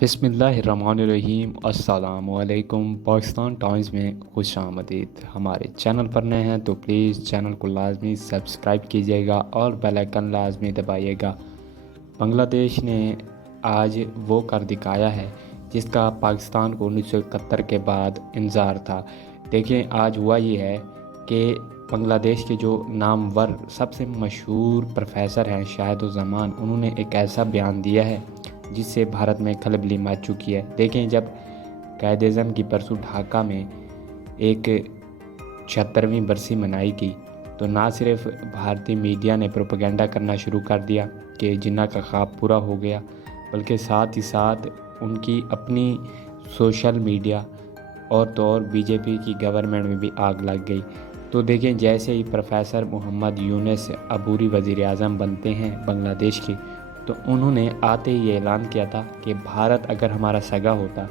बिस्मिल्लाहिर्रहमानिर्रहीम। अस्सलामुअलैकुम। पाकिस्तान टाइम्स में खुश आमदीद। हमारे चैनल पर नए हैं तो प्लीज़ चैनल को लाजमी सब्सक्राइब कीजिएगा और बेल आइकन लाजमी दबाइएगा। बांग्लादेश ने आज वो कर दिखाया है जिसका पाकिस्तान को 1971 के बाद इंतज़ार था। देखें, आज हुआ ये है कि बांग्लादेश के जो नामवर सबसे मशहूर प्रोफेसर हैं शाहिद-उज़-ज़मान, उन्होंने एक ऐसा बयान दिया है जिससे भारत में खलबली मच चुकी है। देखें, जब कायद-ए-आज़म की परसों ढाका में एक 76वीं बरसी मनाई गई तो ना सिर्फ भारतीय मीडिया ने प्रोपेगेंडा करना शुरू कर दिया कि जिन्ना का ख्वाब पूरा हो गया, बल्कि साथ ही साथ उनकी अपनी सोशल मीडिया और तो और बीजेपी की गवर्नमेंट में भी आग लग गई। तो देखें, जैसे ही प्रोफेसर मोहम्मद यूनुस अबूरी वज़ीर आज़म बनते हैं बांग्लादेश के, तो उन्होंने आते ही ये ऐलान किया था कि भारत अगर हमारा सगा होता,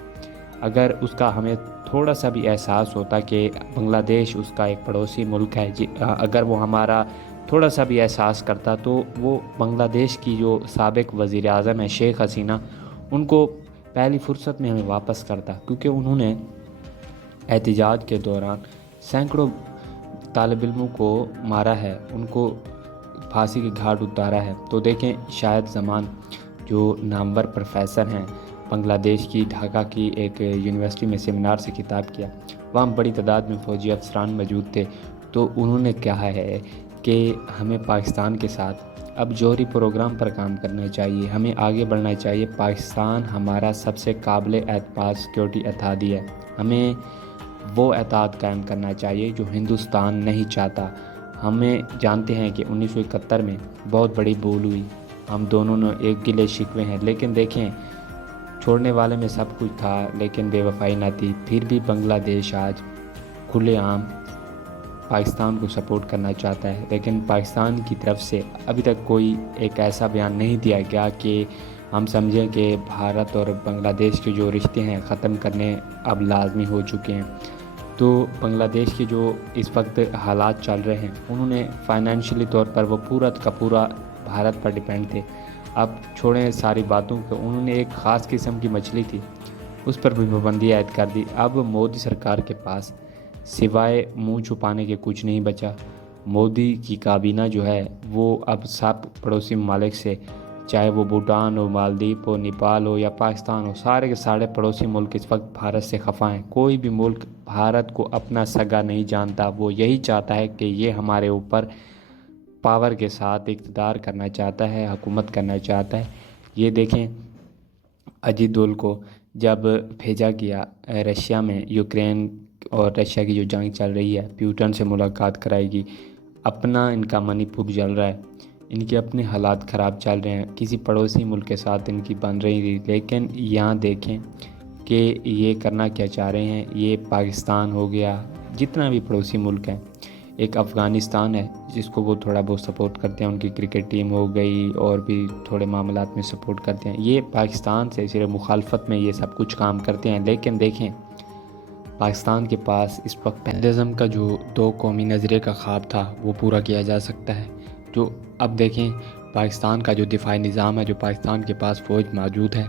अगर उसका हमें थोड़ा सा भी एहसास होता कि बांग्लादेश उसका एक पड़ोसी मुल्क है, अगर वो हमारा थोड़ा सा भी एहसास करता, तो वो बांग्लादेश की जो साबिक वज़ीर आज़म है शेख हसीना, उनको पहली फुर्सत में हमें वापस करता, क्योंकि उन्होंने एहतजाज के दौरान सैकड़ों तालिब इल्मों को मारा है, उनको फांसी की घाट उतारा है। तो देखें, शाहिद-ज़मान जो नामवर प्रोफेसर हैं, बांग्लादेश की ढाका की एक यूनिवर्सिटी में सेमिनार से खिताब किया, वहाँ बड़ी तादाद में फ़ौजी अफसरान मौजूद थे। तो उन्होंने कहा है कि हमें पाकिस्तान के साथ अब जौहरी प्रोग्राम पर काम करना चाहिए, हमें आगे बढ़ना चाहिए। पाकिस्तान हमारा सबसे काबिल एतमाद सिक्योरिटी अथादी है, हमें वो एतमाद कायम करना चाहिए जो हिंदुस्तान नहीं चाहता। हमें जानते हैं कि 1971 में बहुत बड़ी भूल हुई, हम दोनों ने एक गिले शिकवे हैं, लेकिन देखें, छोड़ने वाले में सब कुछ था लेकिन बेवफाई ना थी। फिर भी बांग्लादेश आज खुलेआम पाकिस्तान को सपोर्ट करना चाहता है, लेकिन पाकिस्तान की तरफ से अभी तक कोई एक ऐसा बयान नहीं दिया गया कि हम समझें कि भारत और बांग्लादेश के जो रिश्ते हैं ख़त्म करने अब लाजमी हो चुके हैं। तो बांग्लादेश के जो इस वक्त हालात चल रहे हैं, उन्होंने फाइनेंशियली तौर पर वो पूरा का पूरा भारत पर डिपेंड थे। अब छोड़ें सारी बातों को, उन्होंने एक ख़ास किस्म की मछली थी उस पर भी पाबंदी आयद कर दी। अब मोदी सरकार के पास सिवाय मुंह छुपाने के कुछ नहीं बचा। मोदी की काबीना जो है वो अब सब पड़ोसी ममालिक से, चाहे वो भूटान हो, मालदीव हो, नेपाल हो या पाकिस्तान हो, सारे के सारे पड़ोसी मुल्क इस वक्त भारत से खफा हैं। कोई भी मुल्क भारत को अपना सगा नहीं जानता। वो यही चाहता है कि ये हमारे ऊपर पावर के साथ इक़्तिदार करना चाहता है, हुकूमत करना चाहता है। ये देखें, अजीत डोल को जब भेजा गया रशिया में, यूक्रेन और रशिया की जो जंग चल रही है, प्यूटन से मुलाकात कराएगी, अपना इनका मणिपुर जल रहा है, इनके अपने हालात ख़राब चल रहे हैं, किसी पड़ोसी मुल्क के साथ इनकी बन रही थी। लेकिन यहाँ देखें कि ये करना क्या चाह रहे हैं। ये पाकिस्तान हो गया, जितना भी पड़ोसी मुल्क हैं, एक अफ़गानिस्तान है जिसको वो थोड़ा बहुत सपोर्ट करते हैं, उनकी क्रिकेट टीम हो गई और भी थोड़े मामलात में सपोर्ट करते हैं। ये पाकिस्तान से सिर्फ मुखालफत में ये सब कुछ काम करते हैं। लेकिन देखें, पाकिस्तान के पास इस वक्त पहले का जो दो कौमी नज़रिए का ख्वाब था वो पूरा किया जा सकता है। जो अब देखें, पाकिस्तान का जो दिफाई निज़ाम है, जो पाकिस्तान के पास फ़ौज मौजूद है,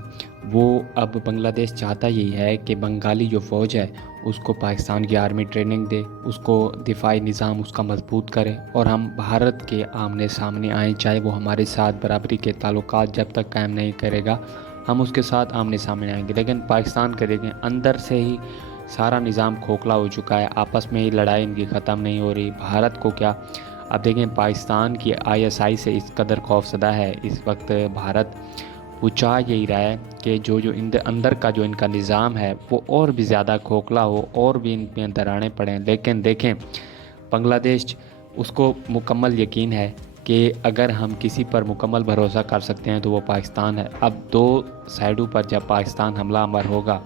वो अब बांग्लादेश चाहता यही है कि बंगाली जो फ़ौज है उसको पाकिस्तान की आर्मी ट्रेनिंग दे, उसको दिफाई निज़ाम उसका मजबूत करे और हम भारत के आमने सामने आएँ। चाहे वो हमारे साथ बराबरी के ताल्लुकात जब तक कायम नहीं करेगा, हम उसके साथ आमने सामने आएंगे। लेकिन पाकिस्तान के देखें, अंदर से ही सारा निज़ाम खोखला हो चुका है, आपस में ही लड़ाई इनकी ख़त्म नहीं हो रही। भारत को क्या, अब देखें, पाकिस्तान की ISI से इस कदर खौफज़दा है इस वक्त भारत। वो चाह यही रहा है कि जो जो अंदर का जो इनका निज़ाम है वो और भी ज़्यादा खोखला हो और भी इन में दरारें पड़ें। लेकिन देखें, बांग्लादेश उसको मुकम्मल यकीन है कि अगर हम किसी पर मुकम्मल भरोसा कर सकते हैं तो वो पाकिस्तान है। अब दो साइडों पर जब पाकिस्तान हमलावर होगा,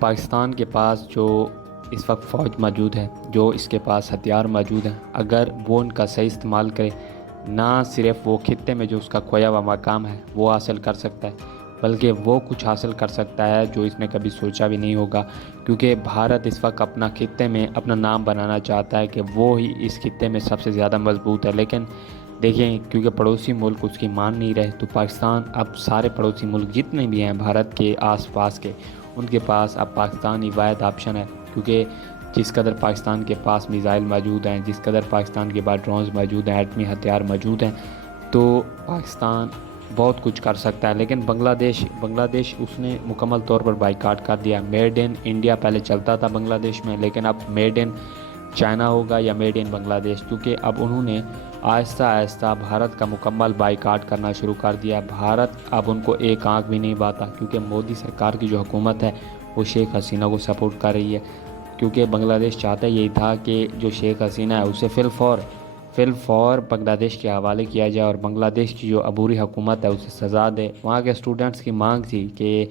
पाकिस्तान के पास जो इस वक्त फ़ौज मौजूद है, जो इसके पास हथियार मौजूद हैं, अगर वो उनका सही इस्तेमाल करे, ना सिर्फ वो खित्ते में जो उसका खोया हुआ मकाम है वो हासिल कर सकता है, बल्कि वो कुछ हासिल कर सकता है जो इसने कभी सोचा भी नहीं होगा। क्योंकि भारत इस वक्त अपना खित्ते में अपना नाम बनाना चाहता है कि वो ही इस खित्ते में सबसे ज़्यादा मजबूत है। लेकिन دیکھیں کیونکہ پڑوسی ملک اس کی مان نہیں رہے، تو پاکستان اب سارے پڑوسی ملک جتنے بھی ہیں بھارت کے آس پاس کے، ان کے پاس اب پاکستان ہی واحد آپشن ہے، کیونکہ جس قدر پاکستان کے پاس میزائل موجود ہیں، جس قدر پاکستان کے پاس ڈرونز موجود ہیں، ایٹمی ہتھیار موجود ہیں، تو پاکستان بہت کچھ کر سکتا ہے۔ لیکن بنگلہ دیش اس نے مکمل طور پر بائیکاٹ کر دیا۔ میڈ ان انڈیا پہلے چلتا تھا بنگلہ دیش میں، لیکن اب میڈ ان چائنا ہوگا یا میڈ ان بنگلہ دیش، کیونکہ اب انہوں نے آہستہ آہستہ بھارت کا مکمل بائیکاٹ کرنا شروع کر دیا۔ بھارت اب ان کو ایک آنکھ بھی نہیں باتا، کیونکہ مودی سرکار کی جو حکومت ہے وہ شیخ حسینہ کو سپورٹ کر رہی ہے، کیونکہ بنگلہ دیش چاہتا یہی تھا کہ جو شیخ حسینہ ہے اسے فی الفور بنگلہ دیش کے حوالے کیا جائے، اور بنگلہ دیش کی جو عبوری حکومت ہے اسے سزا دے۔ وہاں کے اسٹوڈنٹس کی مانگ تھی کہ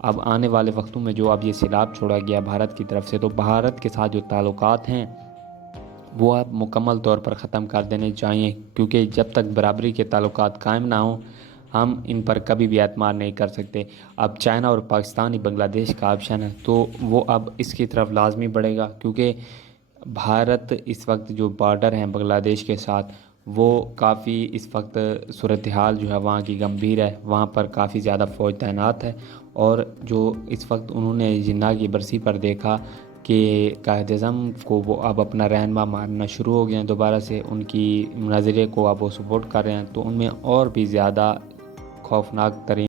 اب آنے والے وقتوں میں جو اب یہ سیلاب چھوڑا گیا بھارت کی طرف سے، تو بھارت کے ساتھ جو تعلقات ہیں وہ اب مکمل طور پر ختم کر دینے چاہیے، کیونکہ جب تک برابری کے تعلقات قائم نہ ہوں ہم ان پر کبھی بھی اعتماد نہیں کر سکتے۔ اب چائنا اور پاکستان ہی بنگلہ دیش کا آپشن ہے، تو وہ اب اس کی طرف لازمی بڑھے گا، کیونکہ بھارت اس وقت جو بارڈر ہیں بنگلہ دیش کے ساتھ وہ کافی اس وقت صورتحال جو ہے وہاں کی گمبھیر ہے، وہاں پر کافی زیادہ فوج تعینات ہے، اور جو اس وقت انہوں نے جناح کی برسی پر دیکھا کہ قائد-اعظم کو وہ اب اپنا رہنما ماننا شروع ہو گئے ہیں، دوبارہ سے ان کی نظریے کو اب وہ سپورٹ کر رہے ہیں، تو ان میں اور بھی زیادہ خوفناک ترین